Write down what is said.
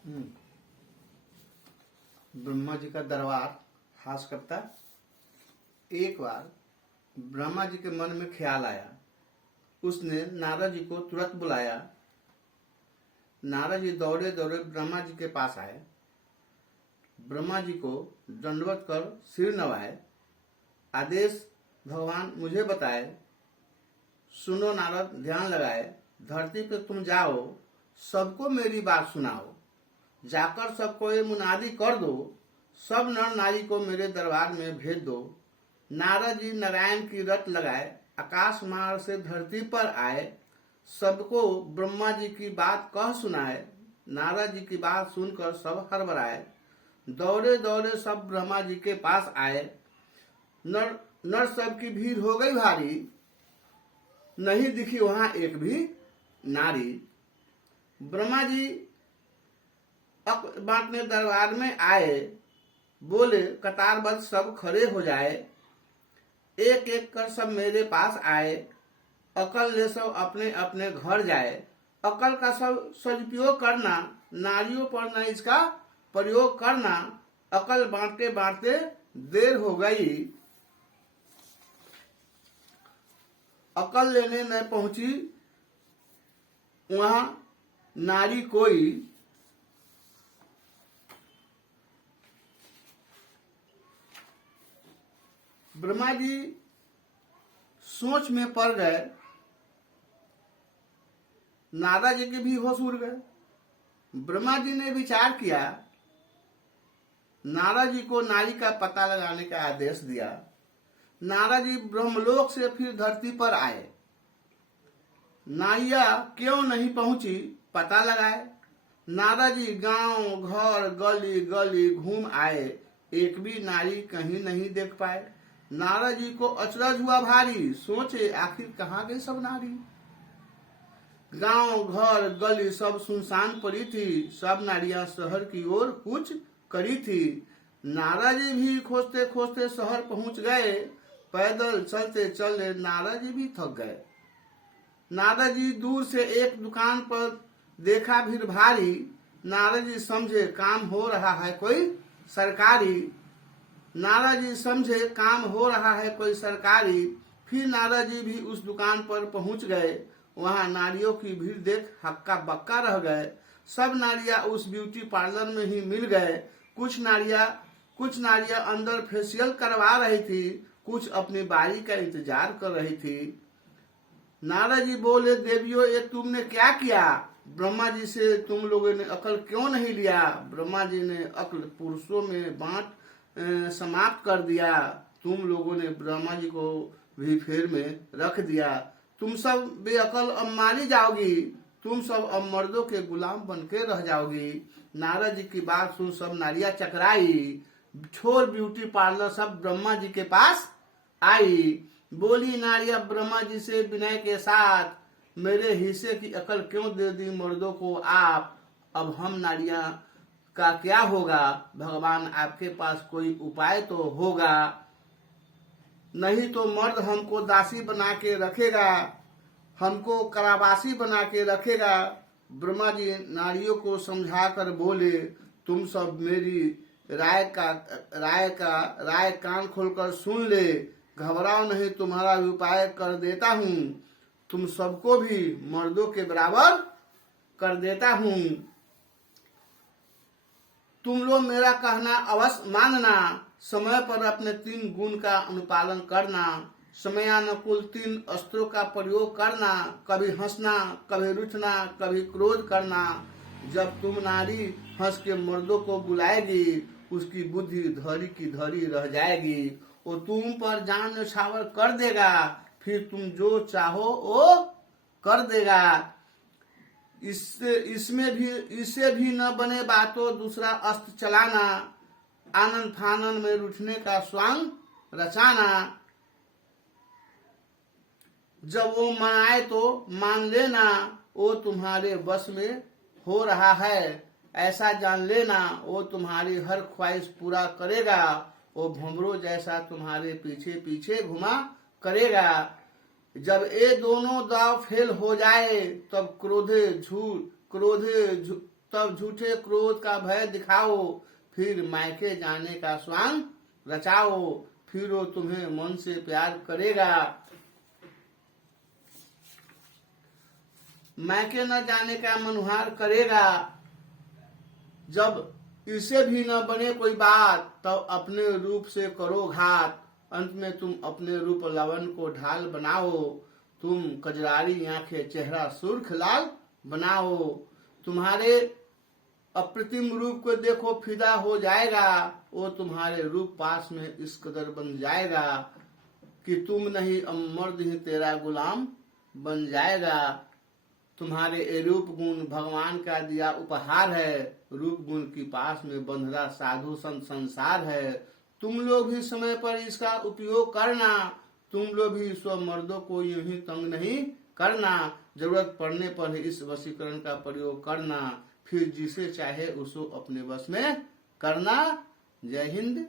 हम्म, ब्रह्मा जी का दरबार हास करता। एक बार ब्रह्मा जी के मन में ख्याल आया। उसने नारद जी को तुरंत बुलाया। नारद जी दौड़े दौड़े ब्रह्मा जी के पास आए। ब्रह्मा जी को दंडवत कर सिर नवाए। आदेश भगवान मुझे बताए। सुनो नारद, ध्यान लगाए। धरती पे तुम जाओ, सबको मेरी बात सुनाओ। जाकर सबको ये मुनादी कर दो, सब नर नारी को मेरे दरबार में भेज दो। नारद जी नारायण की रट लगाए, आकाश मार्ग से धरती पर आए। सबको ब्रह्मा जी की बात कह सुनाए। नारद जी की बात सुनकर सब हड़बड़ाए। दौड़े दौड़े सब ब्रह्मा जी के पास आए। नर नर सब की भीड़ हो गई भारी, नहीं दिखी वहां एक भी नारी। ब्रह्मा जी बांटने दरबार में आए। बोले कतारबद्ध सब खड़े हो जाए। एक एक कर सब मेरे पास आए। अकल ले सब अपने अपने घर जाए। अकल का सब सदुपयोग करना, नारियों पर न इसका प्रयोग करना। अकल बांटते बांटते देर हो गई। अकल लेने न पहुंची वहां नारी कोई। ब्रह्मा जी सोच में पड़ गए। नारद जी के भी होश उड़ गए। ब्रह्मा जी ने विचार किया। नारद जी को नारी का पता लगाने का आदेश दिया। नारद जी ब्रह्मलोक से फिर धरती पर आए। नारिया क्यों नहीं पहुंची पता लगाए। नारद जी गांव घर गली गली घूम आए। एक भी नारी कहीं नहीं देख पाए। नारद जी को अचरज हुआ भारी, सोचे आखिर कहाँ गई सब नारी। गांव घर गली सब सुनसान पड़ी थी। सब नारियां शहर की ओर कूच करी थी। नारद जी भी खोजते खोजते शहर पहुंच गए। पैदल चलते चलते नारद जी भी थक गए। नारद जी दूर से एक दुकान पर देखा भीड़ भारी। नारद जी समझे काम हो रहा है कोई सरकारी। नारद जी समझे काम हो रहा है कोई सरकारी। फिर नारद जी भी उस दुकान पर पहुंच गए। वहां नारियों की भीड़ देख हक्का बक्का रह गए। सब नारियां उस ब्यूटी पार्लर में ही मिल गए। कुछ नारियां अंदर फेशियल करवा रही थी, कुछ अपनी बारी का इंतजार कर रही थी। नारद जी बोले देवियों, ये तुमने क्या किया। ब्रह्मा जी से तुम लोगों ने अकल क्यों नहीं लिया। ब्रह्मा जी ने अकल पुरुषों में बांट समाप्त कर दिया। तुम लोगों ने ब्रह्मा जी को भी फेर में रख दिया। तुम सब बेअकल अब मारी जाओगी। तुम सब अब मर्दों के गुलाम बन के रह जाओगी। नारद जी की बात सुन सब नारियां चकराई। छोड़ ब्यूटी पार्लर सब ब्रह्मा जी के पास आई। बोली नारियां ब्रह्मा जी से विनय के साथ, मेरे हिस्से की अकल क्यों दे दी मर्दों को आप। अब हम नारियां का क्या होगा। भगवान आपके पास कोई उपाय तो होगा, नहीं तो मर्द हमको दासी बना के रखेगा, हमको कारावासी बना के रखेगा। ब्रह्मा जी नारियों को समझा कर बोले, तुम सब मेरी राय कान खोलकर सुन ले। घबराओ नहीं, तुम्हारा उपाय कर देता हूँ। तुम सबको भी मर्दों के बराबर कर देता हूँ। तुम लोग मेरा कहना अवश्य मानना। समय पर अपने 3 गुण का अनुपालन करना। समयानुकूल 3 अस्त्रों का प्रयोग करना। कभी हंसना, कभी रुठना, कभी क्रोध करना। जब तुम नारी हंस के मर्दों को बुलाएगी, उसकी बुद्धि धरी की धरी रह जाएगी। वो तुम पर जान न्यौछावर कर देगा। फिर तुम जो चाहो वो कर देगा। इससे भी न बने बातों दूसरा अस्त्र चलाना। आनंद फानन में रूठने का स्वांग रचाना। जब वो मनाए तो मान लेना, वो तुम्हारे बस में हो रहा है। ऐसा जान लेना, वो तुम्हारी हर ख्वाहिश पूरा करेगा। वो भंवरों जैसा तुम्हारे पीछे पीछे घुमा करेगा। जब ये दोनों दाव फेल हो जाए, तब तब झूठे क्रोध का भय दिखाओ, फिर मायके जाने का स्वांग रचाओ, फिर वो तुम्हें मन से प्यार करेगा। मायके न जाने का मनुहार करेगा। जब इससे भी न बने कोई बात, तब अपने रूप से करो घात। अंत में तुम अपने रूप लवन को ढाल बनाओ, तुम कजरारी आंखें चेहरा सुर्ख लाल बनाओ। तुम्हारे अप्रतिम रूप को देखो फिदा हो जाएगा, वो तुम्हारे रूप पास में इस कदर बन जाएगा कि तुम नहीं मर्द ही तेरा गुलाम बन जाएगा। तुम्हारे ये रूप गुण भगवान का दिया उपहार है, रूप गुण की पास में बंधरा साधु संत संसार है। तुम लोग भी समय पर इसका उपयोग करना, तुम लोग भी स्व मर्दों को यूं ही तंग नहीं करना। जरूरत पड़ने पर ही इस वशीकरण का प्रयोग करना, फिर जिसे चाहे उसको अपने बस में करना। जय हिंद।